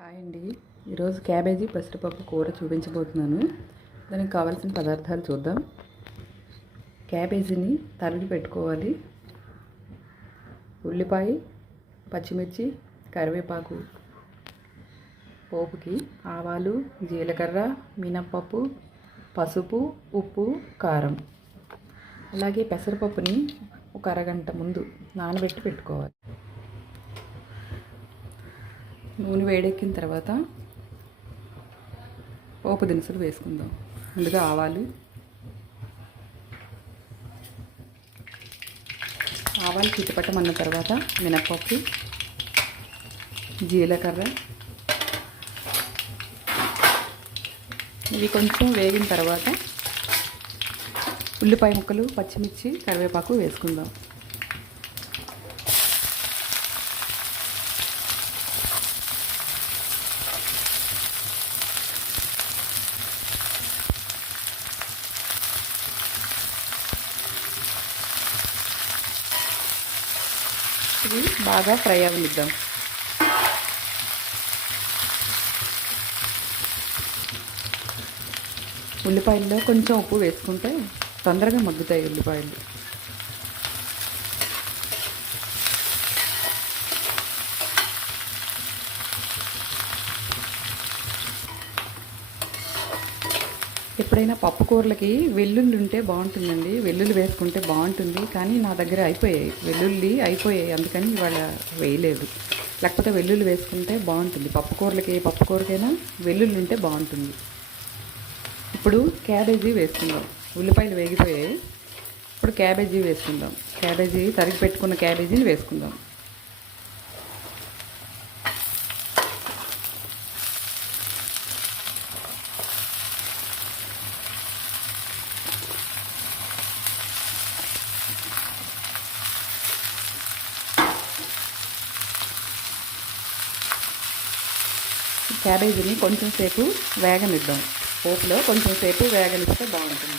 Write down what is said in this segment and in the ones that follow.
Hi అండి. ఈరోజు cabbage పెసరపప్పు కూర చూపించబోతున్నాను. దానికి కావాల్సిన పదార్థాలు చూద్దాం. క్యాబేజీని తరిగి పెట్టుకోవాలి. ఉల్లిపాయ, పచ్చిమిర్చి, కరివేపాకు, పోపుకి ఆవాలు, జీలకర్ర, మినప్పప్పు, పసుపు, ఉప్పు, కారం. అలాగే పెసరపప్పుని ఒక అరగంట ముందు నానబెట్టి పెట్టుకోవాలి. నూనె వేడెక్కిన తర్వాత పోపు దినుసులు వేసుకుందాం. ముందుగా ఆవాలు చిటపటమన్న తర్వాత మినప్పప్పు, జీలకర్ర. ఇవి కొంచెం వేగిన తర్వాత ఉల్లిపాయ ముక్కలు, పచ్చిమిర్చి, కరివేపాకు వేసుకుందాం. ఇది బాగా ఫ్రై అవ్వనిద్దాం. ఉల్లిపాయల్లో కొంచెం ఉప్పు వేసుకుంటే తొందరగా మగ్గుతాయి ఉల్లిపాయలు. ఎప్పుడైనా పప్పు కూరలకి వెల్లుల్లి ఉంటే బాగుంటుందండి. వెల్లుల్లి వేసుకుంటే బాగుంటుంది, కానీ నా దగ్గర వెల్లుల్లి అయిపోయాయి, అందుకని ఇవాళ వేయలేదు. లేకపోతే వెల్లుల్లి వేసుకుంటే బాగుంటుంది. పప్పు కూరకైనా వెల్లుల్లి ఉంటే బాగుంటుంది. ఇప్పుడు క్యాబేజీ వేసుకుందాం. ఉల్లిపాయలు వేగిపోయాయి. ఇప్పుడు క్యాబేజీ వేసుకుందాం. తరిగి పెట్టుకున్న క్యాబేజీని వేసుకుందాం. క్యాబేజీని కొంచెం సేపు వేగనిద్దాం. పోపులో కొంచెం సేపు వేగనిస్తే బాగుంటుంది.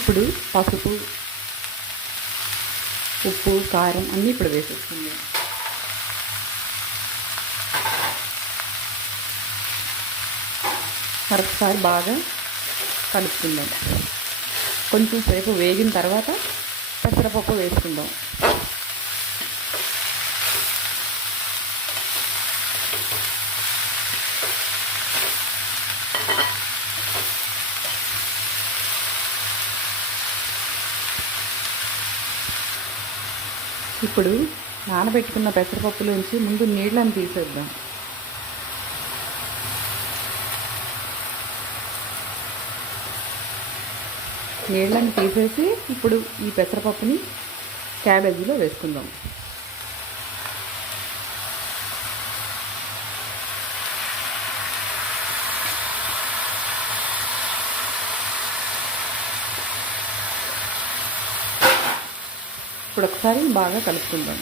ఇప్పుడు పసుపు, ఉప్పు, కారం అన్నీ ఇప్పుడు వేసేస్తుంది. మరొకసారి బాగా కలుపుకుందాం. కొంచెం సేపు వేగిన తర్వాత పెసరపప్పు వేసుకుందాం. ఇప్పుడు నానబెట్టుకున్న పెసరపప్పులోంచి ముందు నీళ్ళని తీసేద్దాం. నీళ్ళని తీసేసి ఇప్పుడు ఈ పెసరపప్పుని క్యాబేజీలో వేసుకుందాం. ఇప్పుడు ఒకసారి బాగా కలుపుకుందాం.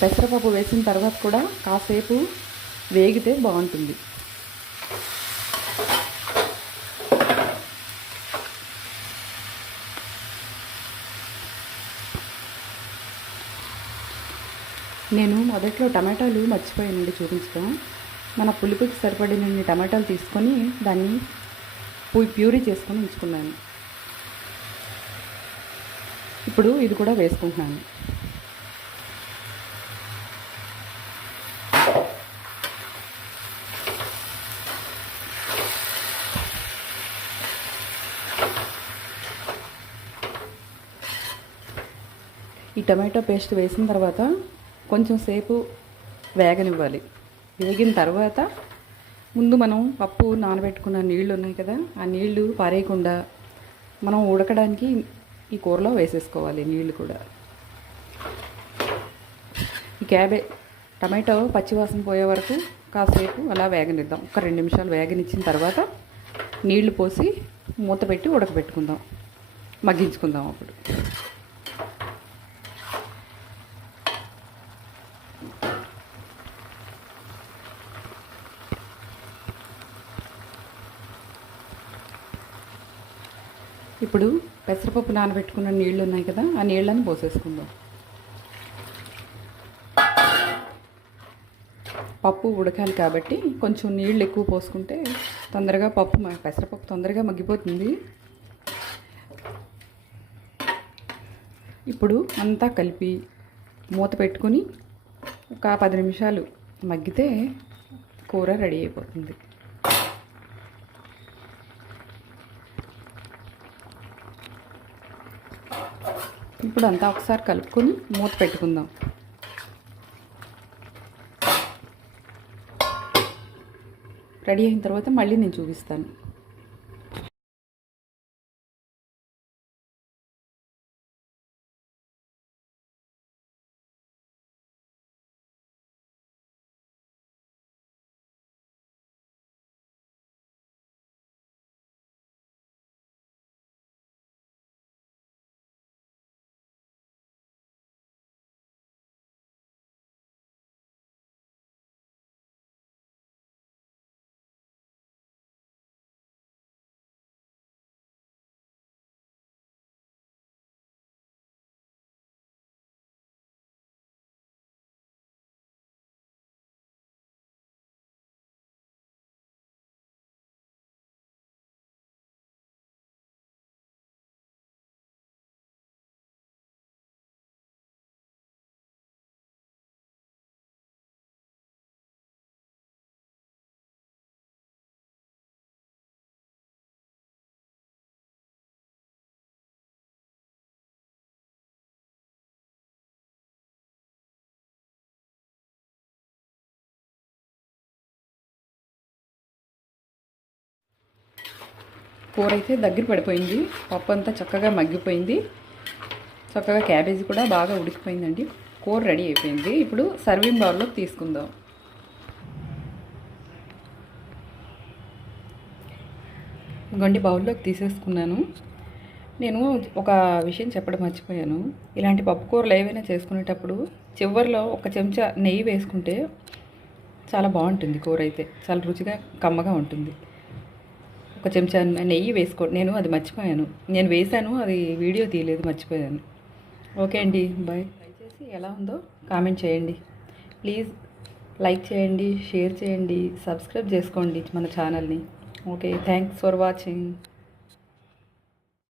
పెసరపప్పు వేసిన తర్వాత కూడా కాసేపు వేగితే బాగుంటుంది. నేను మొదట్లో టమాటాలు మర్చిపోయానండి చూపించడం. మన పులుపుకి సరిపడినన్ని టమాటాలు తీసుకొని దాన్ని ప్యూరీ చేసుకొని ఉంచుకున్నాను. ఇప్పుడు ఇది కూడా వేసుకుంటున్నాను. ఈ టమాటో పేస్ట్ వేసిన తర్వాత కొంచెం సేపు వేగనివ్వాలి. వేగిన తర్వాత ముందు మనం పప్పు నానబెట్టుకున్న నీళ్ళు ఉన్నాయి కదా, ఆ నీళ్లు పారేయకుండా మనం ఉడకడానికి ఈ కూరలో వేసేసుకోవాలి నీళ్ళు కూడా. ఈ టమాటో పచ్చివాసన పోయే వరకు కాసేపు అలా వేగనిద్దాం. ఒక 2 నిమిషాలు వేగనిచ్చిన తర్వాత నీళ్లు పోసి మూత పెట్టి ఉడకబెట్టుకుందాం, మగ్గించుకుందాం. అప్పుడు ఇప్పుడు పెసరపప్పు నానబెట్టుకున్న నీళ్ళు ఉన్నాయి కదా, ఆ నీళ్ళని పోసేసుకుందాం. పప్పు ఉడకాలి కాబట్టి కొంచెం నీళ్ళు ఎక్కువ పోసుకుంటే తొందరగా పెసరపప్పు తొందరగా మగ్గిపోతుంది. ఇప్పుడు అంతా కలిపి మూత పెట్టుకొని ఒక 10 నిమిషాలు మగ్గితే కూర రెడీ అయిపోతుంది. ఇప్పుడు అంతా ఒకసారి కలుపుకొని మూత పెట్టుకుందాం. రెడీ అయిన తర్వాత మళ్ళీ నేను చూపిస్తాను. కూర అయితే దగ్గర పడిపోయింది. పప్పు అంతా చక్కగా మగ్గిపోయింది. చక్కగా క్యాబేజీ కూడా బాగా ఉడికిపోయిందండి. కూర రెడీ అయిపోయింది. ఇప్పుడు సర్వింగ్ బౌల్లోకి తీసుకుందాం. గండి బౌల్లోకి తీసేసుకున్నాను. నేను ఒక విషయం చెప్పడం మర్చిపోయాను. ఇలాంటి పప్పు కూరలు ఏవైనా చేసుకునేటప్పుడు చివరిలో ఒక చెంచా నెయ్యి వేసుకుంటే చాలా బాగుంటుంది. కూర అయితే చాలా రుచిగా కమ్మగా ఉంటుంది. ఒక చెంచా నెయ్యి వేసుకోండి. నేను అది మర్చిపోయాను. నేను వేసాను, అది వీడియో తీయలేదు, మర్చిపోయాను. ఓకే అండి, బాయ్. దయచేసి ఎలా ఉందో కామెంట్ చేయండి. ప్లీజ్ లైక్ చేయండి, షేర్ చేయండి, సబ్స్క్రైబ్ చేసుకోండి మన ఛానల్ని. Okay, thanks for watching.